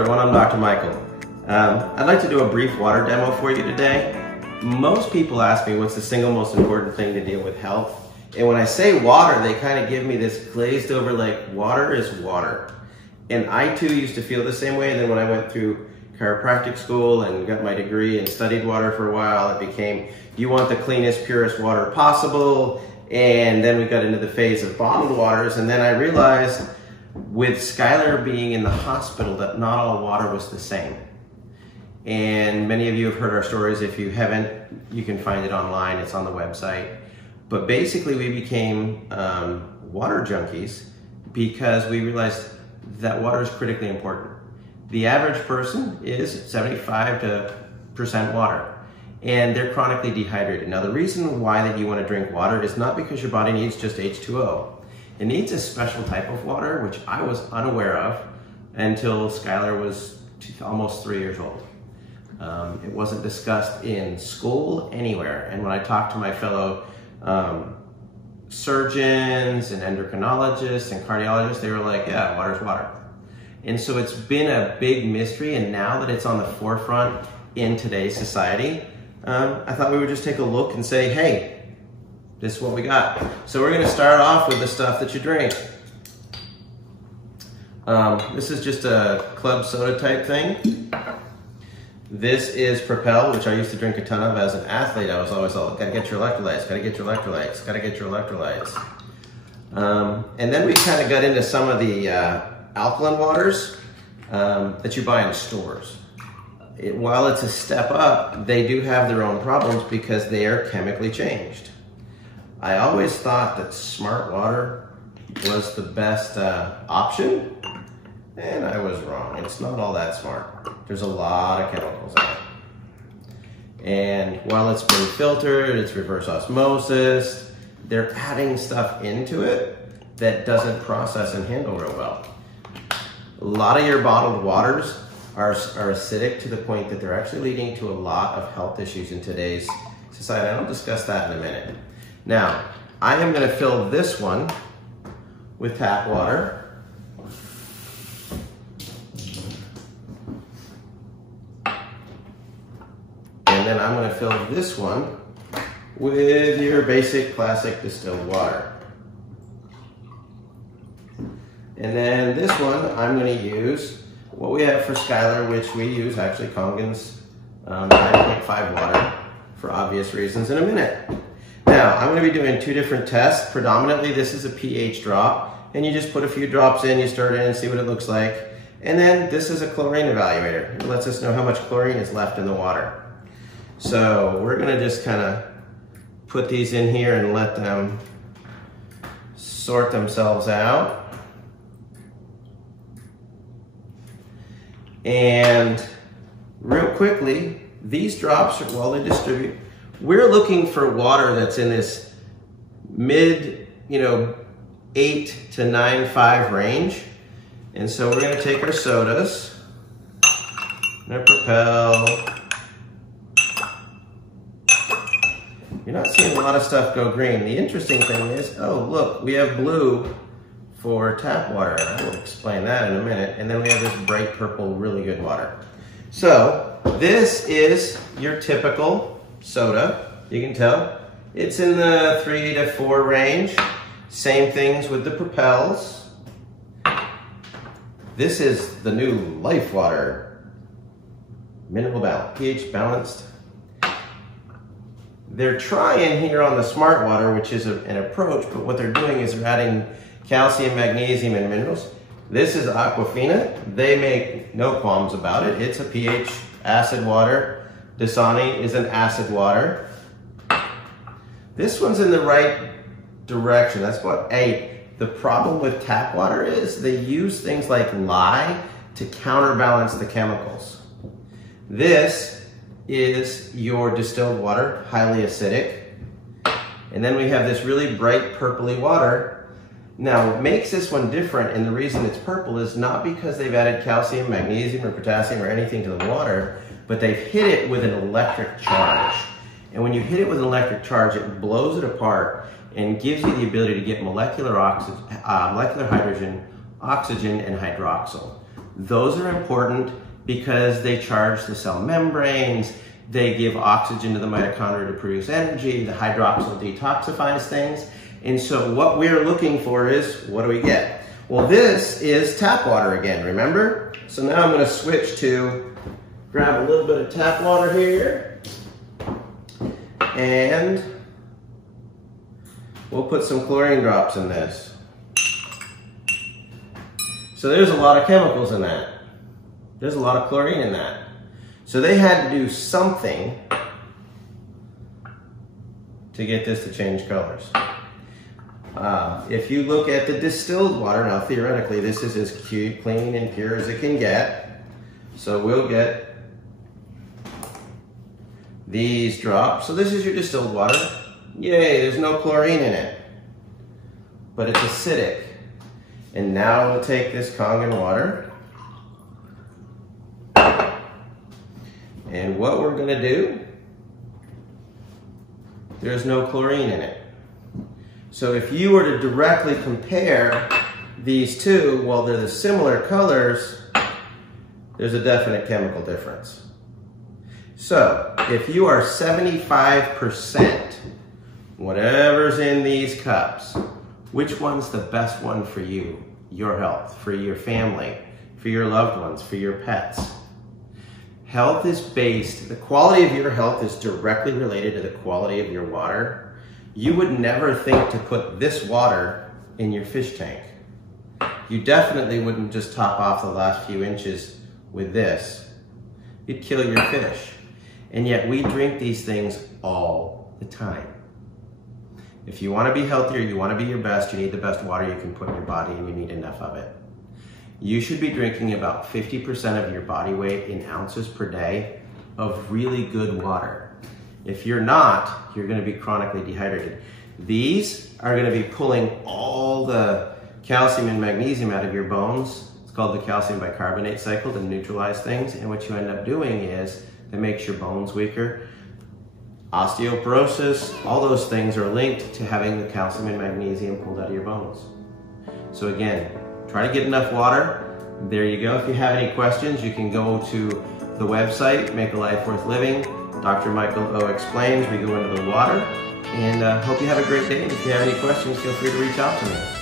everyone, I'm Dr. Michael. I'd like to do a brief water demo for you today. Most people ask me what's the single most important thing to deal with health. And when I say water, they kind of give me this glazed over like water is water. And I too used to feel the same way. And then when I went through chiropractic school and got my degree and studied water for a while, it became, you want the cleanest, purest water possible. And then we got into the phase of bottled waters. And then I realized with Skylar being in the hospital that not all water was the same. And many of you have heard our stories. If you haven't, you can find it online. It's on the website. But basically we became water junkies because we realized that water is critically important. The average person is 75% water, and they're chronically dehydrated. Now the reason why that you want to drink water is not because your body needs just H2O. It needs a special type of water, which I was unaware of until Skylar was almost 3 years old. It wasn't discussed in school anywhere. And when I talked to my fellow surgeons and endocrinologists and cardiologists, they were like, yeah, water's water. And so it's been a big mystery, and now that it's on the forefront in today's society, I thought we would just take a look and say, hey, this is what we got. So we're gonna start off with the stuff that you drink. This is just a club soda type thing. This is Propel, which I used to drink a ton of as an athlete. I was always all, gotta get your electrolytes, gotta get your electrolytes, gotta get your electrolytes. And then we kind of got into some of the alkaline waters that you buy in stores. While it's a step up, they do have their own problems because they are chemically changed. I always thought that smart water was the best option, and I was wrong. It's not all that smart. There's a lot of chemicals in it. And while it's been filtered, it's reverse osmosis, they're adding stuff into it that doesn't process and handle real well. A lot of your bottled waters are acidic to the point that they're actually leading to a lot of health issues in today's society. I'll discuss that in a minute. Now, I am going to fill this one with tap water. And then I'm going to fill this one with your basic classic distilled water. And then this one, I'm going to use what we have for Skylar, which we use actually Kangen's 9.5 water for obvious reasons in a minute. Now, I'm going to be doing two different tests. Predominantly, this is a pH drop, and you just put a few drops in, you stir it in and see what it looks like. And then this is a chlorine evaluator. It lets us know how much chlorine is left in the water. So we're going to just kind of put these in here and let them sort themselves out. And real quickly, these drops, while they distribute, we're looking for water that's in this mid, 8 to 9.5 range. And so we're gonna take our sodas, and our Propel. You're not seeing a lot of stuff go green. The interesting thing is, oh look, we have blue for tap water. I will explain that in a minute. And then we have this bright purple, really good water. So this is your typical soda. You can tell it's in the 3 to 4 range. Same things with the Propels. This is the new Life Water, mineral balance, pH balanced. They're trying here on the Smart Water, which is an approach, but what they're doing is they're adding calcium, magnesium, and minerals. This is Aquafina. They make no qualms about it. It's a pH acid water. Dasani is an acid water. This one's in the right direction. That's what the problem with tap water is they use things like lye to counterbalance the chemicals. This is your distilled water, highly acidic. And then we have this really bright purpley water. Now, what makes this one different, and the reason it's purple, is not because they've added calcium, magnesium, or potassium, or anything to the water, but they've hit it with an electric charge. And when you hit it with an electric charge, it blows it apart and gives you the ability to get molecular hydrogen, oxygen, and hydroxyl. Those are important because they charge the cell membranes, they give oxygen to the mitochondria to produce energy, the hydroxyl detoxifies things. And so what we're looking for is, what do we get? Well, this is tap water again, remember? So now I'm gonna switch to grab a little bit of tap water here, and we'll put some chlorine drops in this. So there's a lot of chemicals in that. There's a lot of chlorine in that. So they had to do something to get this to change colors. If you look at the distilled water, now theoretically this is as clean and pure as it can get. So we'll get these drops. So this is your distilled water. Yay, there's no chlorine in it, but it's acidic. And now we'll take this Kangen water, and what we're gonna do, there's no chlorine in it. So if you were to directly compare these two, while they're the similar colors, there's a definite chemical difference. So if you are 75%, whatever's in these cups, which one's the best one for you, your health, for your family, for your loved ones, for your pets? Health is based, the quality of your health is directly related to the quality of your water. You would never think to put this water in your fish tank. You definitely wouldn't just top off the last few inches with this. You'd kill your fish. And yet we drink these things all the time. If you want to be healthier, you want to be your best, you need the best water you can put in your body, and you need enough of it. You should be drinking about 50% of your body weight in ounces per day of really good water. If you're not, you're going to be chronically dehydrated. These are going to be pulling all the calcium and magnesium out of your bones. It's called the calcium bicarbonate cycle to neutralize things, and what you end up doing is it makes your bones weaker. Osteoporosis, all those things are linked to having the calcium and magnesium pulled out of your bones. So again, try to get enough water. There you go. If you have any questions, you can go to the website, Make a Life Worth Living. Dr. Michael O. explains. We go into the water, and hope you have a great day. If you have any questions, feel free to reach out to me.